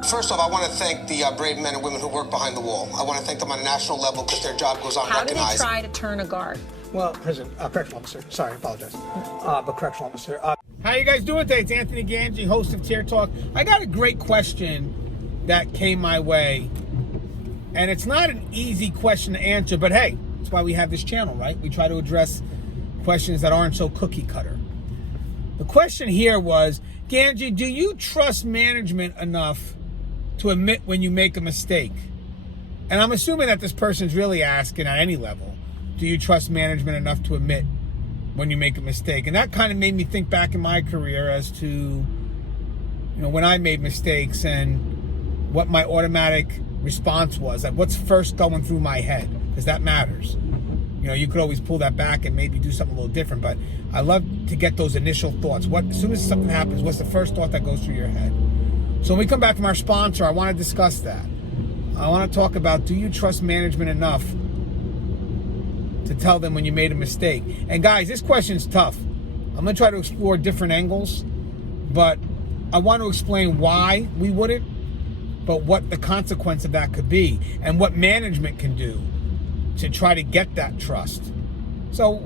First off, I want to thank the brave men and women who work behind the wall. I want to thank them on a national level because their job goes unrecognized. How do they try to turn a guard? Well, correctional officer. Sorry, I apologize. But correctional officer. How you guys doing today? It's Anthony Gangi, host of Tier Talk. I got a great question that came my way. And it's not an easy question to answer, but hey, that's why we have this channel, right? We try to address questions that aren't so cookie cutter. The question here was, Gangi, do you trust management enough to admit when you make a mistake? And I'm assuming that this person's really asking at any level, do you trust management enough to admit when you make a mistake? And that kind of made me think back in my career as to, when I made mistakes and what my automatic response was, like what's first going through my head, because that matters. You could always pull that back and maybe do something a little different, but I love to get those initial thoughts. As soon as something happens, what's the first thought that goes through your head? So when we come back from our sponsor, I want to discuss that. I want to talk about, do you trust management enough to tell them when you made a mistake? And guys, this question's tough. I'm going to try to explore different angles, but I want to explain why we wouldn't, but what the consequence of that could be and what management can do to try to get that trust. So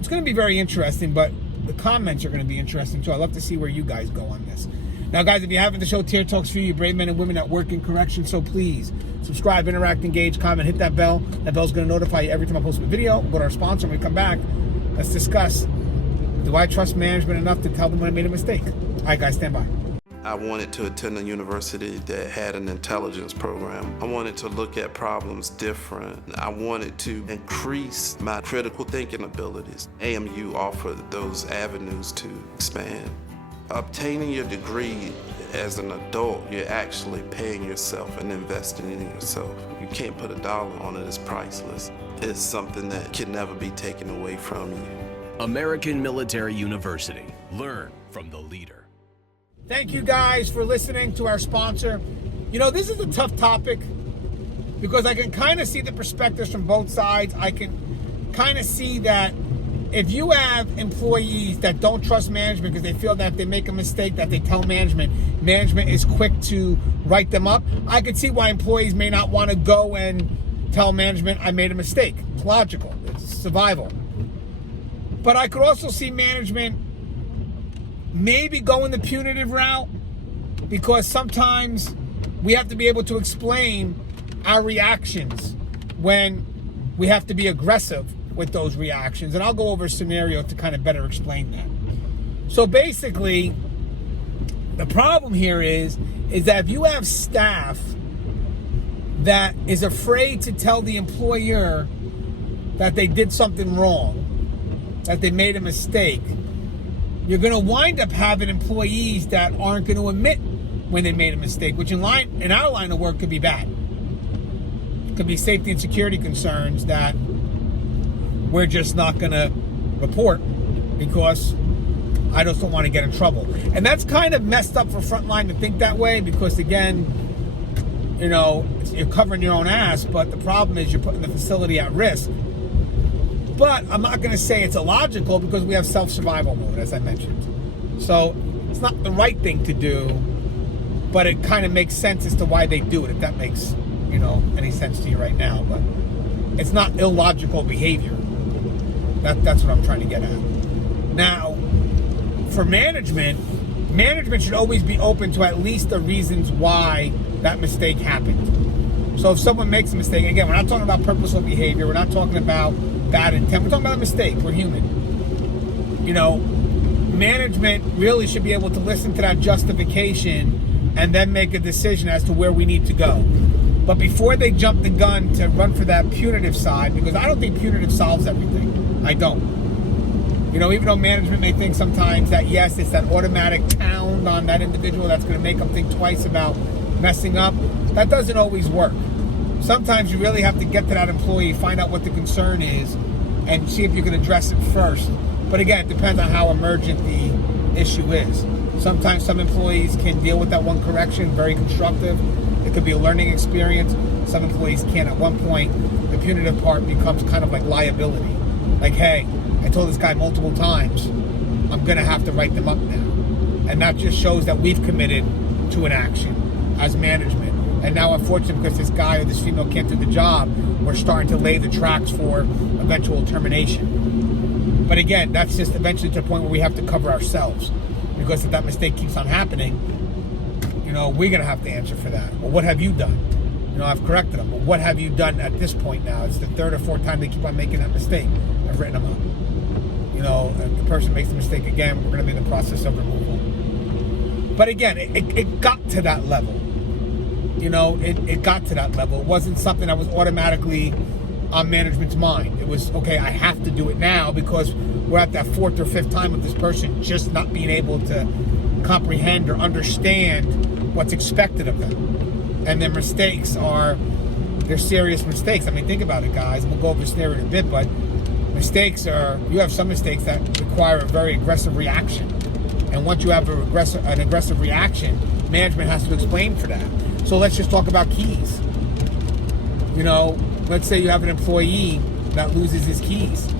it's going to be very interesting, but the comments are going to be interesting too. I'd love to see where you guys go on this. Now, guys, if you haven't, the show Tier Talks for you, brave men and women that work in correction. So please subscribe, interact, engage, comment, hit that bell. That bell's going to notify you every time I post a video. We'll go to our sponsor. When we come back, let's discuss, do I trust management enough to tell them when I made a mistake? All right, guys, stand by. I wanted to attend a university that had an intelligence program. I wanted to look at problems different. I wanted to increase my critical thinking abilities. AMU offered those avenues to expand. Obtaining your degree as an adult, you're actually paying yourself and investing in yourself. You can't put a dollar on it, it's priceless. It's something that can never be taken away from you. American Military University. Learn from the leader. Thank you guys for listening to our sponsor. This is a tough topic because I can kind of see the perspectives from both sides. I can kind of see that if you have employees that don't trust management because they feel that if they make a mistake that they tell management is quick to write them up, I could see why employees may not want to go and tell management I made a mistake. It's logical. It's survival. But I could also see management maybe going the punitive route, because sometimes we have to be able to explain our reactions when we have to be aggressive with those reactions. And I'll go over a scenario to kind of better explain that. So basically, the problem here is that if you have staff that is afraid to tell the employer that they did something wrong, that they made a mistake, you're going to wind up having employees that aren't going to admit when they made a mistake, which in our line of work could be bad. It could be safety and security concerns that we're just not going to report because I just don't want to get in trouble. And that's kind of messed up for frontline to think that way because, again, you're covering your own ass, but the problem is you're putting the facility at risk. But I'm not going to say it's illogical because we have self-survival mode, as I mentioned. So it's not the right thing to do, but it kind of makes sense as to why they do it, if that makes, any sense to you right now. But it's not illogical behavior. That's what I'm trying to get at. Now, for management should always be open to at least the reasons why that mistake happened. So if someone makes a mistake, again, we're not talking about purposeful behavior. We're not talking about bad intent. We're talking about a mistake. We're human. Management really should be able to listen to that justification and then make a decision as to where we need to go. But before they jump the gun to run for that punitive side, because I don't think punitive solves everything. I don't. Even though management may think sometimes that, yes, it's that automatic pound on that individual that's going to make them think twice about messing up, that doesn't always work. Sometimes you really have to get to that employee, find out what the concern is, and see if you can address it first. But again, it depends on how emergent the issue is. Sometimes some employees can deal with that one correction, very constructive. It could be a learning experience. Some employees can't. At one point, the punitive part becomes kind of like liability. Like, hey, I told this guy multiple times, I'm going to have to write them up now. And that just shows that we've committed to an action. as management. And now, unfortunately, because this guy or this female can't do the job, we're starting to lay the tracks for eventual termination. But again, that's just eventually to the point where we have to cover ourselves. Because if that mistake keeps on happening, we're going to have to answer for that. Well, what have you done? I've corrected them. But what have you done at this point now? It's the third or fourth time they keep on making that mistake. I've written them up. If the person makes the mistake again, we're going to be in the process of removal. But again, it got to that level. It got to that level. It wasn't something that was automatically on management's mind. It was, okay, I have to do it now because we're at that fourth or fifth time of this person just not being able to comprehend or understand what's expected of them. And their mistakes they're serious mistakes. I mean, think about it, guys. We'll go over this there in a bit, but you have some mistakes that require a very aggressive reaction. And once you have an aggressive reaction, management has to explain for that. So let's just talk about keys. Let's say you have an employee that loses his keys.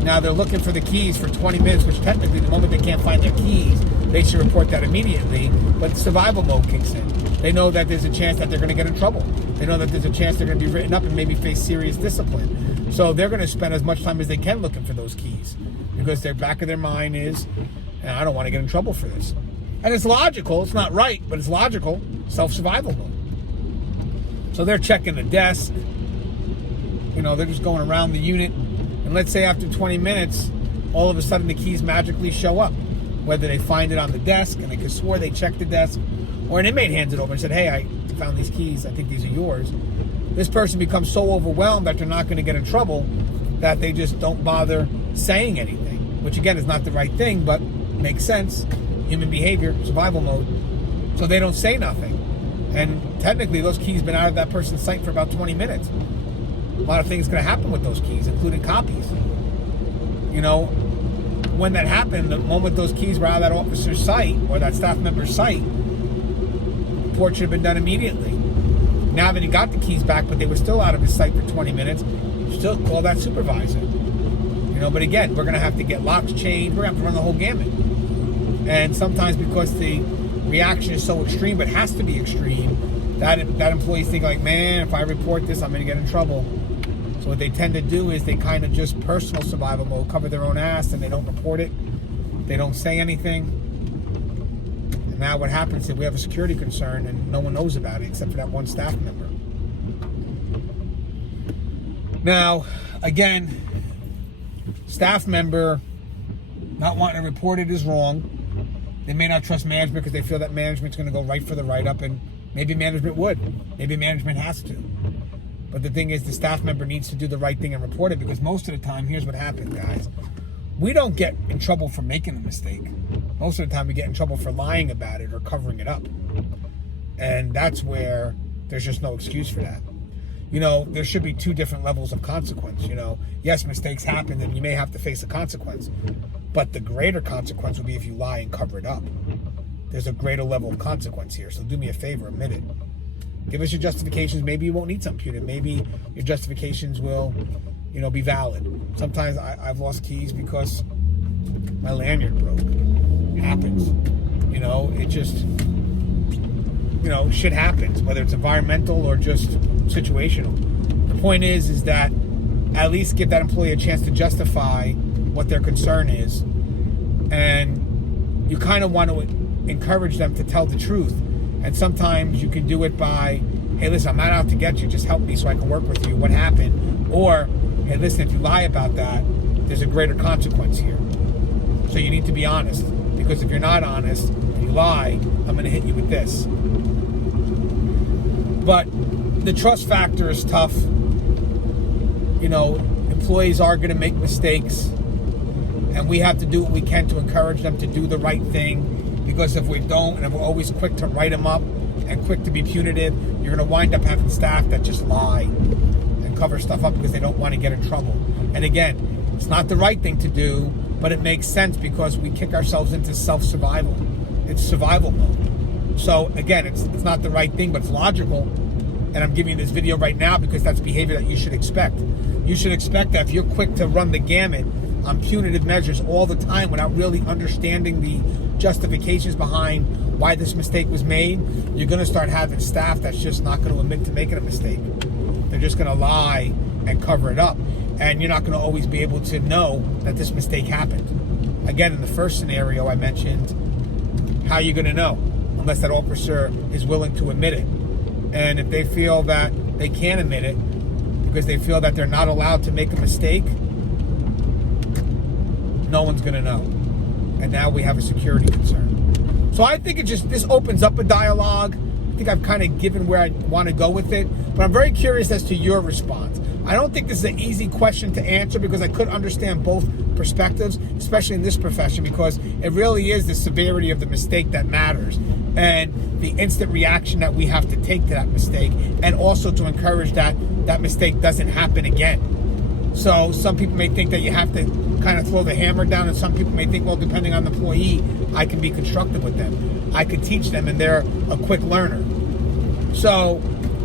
Now they're looking for the keys for 20 minutes, which technically the moment they can't find their keys, they should report that immediately. But survival mode kicks in. They know that there's a chance that they're going to get in trouble. They know that there's a chance they're going to be written up and maybe face serious discipline. So they're going to spend as much time as they can looking for those keys because their back of their mind is, I don't want to get in trouble for this. And it's logical. It's not right, but it's logical. Self-survival mode. So they're checking the desk. They're just going around the unit. And let's say after 20 minutes, all of a sudden the keys magically show up. Whether they find it on the desk and they could swore they checked the desk, or an inmate hands it over and said, hey, I found these keys. I think these are yours. This person becomes so overwhelmed that they're not going to get in trouble that they just don't bother saying anything, which again is not the right thing, but makes sense. Human behavior, survival mode. So they don't say nothing. And technically those keys been out of that person's sight for about 20 minutes. A lot of things going to happen with those keys, including copies. When that happened, the moment those keys were out of that officer's sight or that staff member's sight, the report should have been done immediately. Now that he got the keys back, but they were still out of his sight for 20 minutes, still call that supervisor. But again, we're going to have to get locks changed. We're going to have to run the whole gamut. And sometimes because the reaction is so extreme, but has to be extreme, that employees think like, man, if I report this, I'm going to get in trouble. So what they tend to do is they kind of just personal survival mode, cover their own ass, and they don't report it. They don't say anything. And now what happens is we have a security concern and no one knows about it except for that one staff member. Now, again, staff member not wanting to report it is wrong. They may not trust management because they feel that management's going to go right for the write-up, and maybe management would. Maybe management has to. But the thing is, the staff member needs to do the right thing and report it, because most of the time, here's what happens, guys. We don't get in trouble for making a mistake. Most of the time, we get in trouble for lying about it or covering it up. And that's where there's just no excuse for that. There should be two different levels of consequence. Yes, mistakes happen and you may have to face a consequence. But the greater consequence would be if you lie and cover it up. There's a greater level of consequence here. So do me a favor, admit it. Give us your justifications. Maybe you won't need some punitive. Maybe your justifications will, be valid. Sometimes I've lost keys because my lanyard broke. It happens. It just, shit happens, whether it's environmental or just situational. The point is that at least give that employee a chance to justify what their concern is. And you kind of want to encourage them to tell the truth. And sometimes you can do it by, hey, listen, I'm not out to get you. Just help me so I can work with you. What happened? Or, hey, listen, if you lie about that, there's a greater consequence here. So you need to be honest. Because if you're not honest and you lie, I'm going to hit you with this. But the trust factor is tough. Employees are going to make mistakes. And we have to do what we can to encourage them to do the right thing. Because if we don't, and if we're always quick to write them up and quick to be punitive, you're going to wind up having staff that just lie and cover stuff up because they don't want to get in trouble. And again, it's not the right thing to do, but it makes sense because we kick ourselves into self-survival. It's survival mode. So again, it's not the right thing, but it's logical. And I'm giving you this video right now because that's behavior that you should expect. You should expect that if you're quick to run the gamut on punitive measures all the time without really understanding the justifications behind why this mistake was made, you're going to start having staff that's just not going to admit to making a mistake. They're just going to lie and cover it up. And you're not going to always be able to know that this mistake happened. Again, in the first scenario I mentioned, how are you going to know? Unless that officer is willing to admit it. And if they feel that they can't admit it because they feel that they're not allowed to make a mistake, no one's going to know. And now we have a security concern. So I think this opens up a dialogue. I think I've kind of given where I want to go with it, but I'm very curious as to your response. I don't think this is an easy question to answer because I could understand both perspectives, especially in this profession, because it really is the severity of the mistake that matters and the instant reaction that we have to take to that mistake, and also to encourage that mistake doesn't happen again. So some people may think that you have to kind of throw the hammer down, and some people may think, well, depending on the employee, I can be constructive with them. I could teach them, and they're a quick learner. So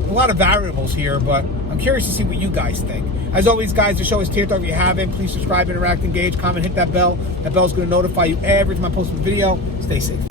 a lot of variables here, but I'm curious to see what you guys think. As always, guys, the show is Tear Talk. If you haven't, please subscribe, interact, engage, comment, hit that bell. That bell's going to notify you every time I post a video. Stay safe.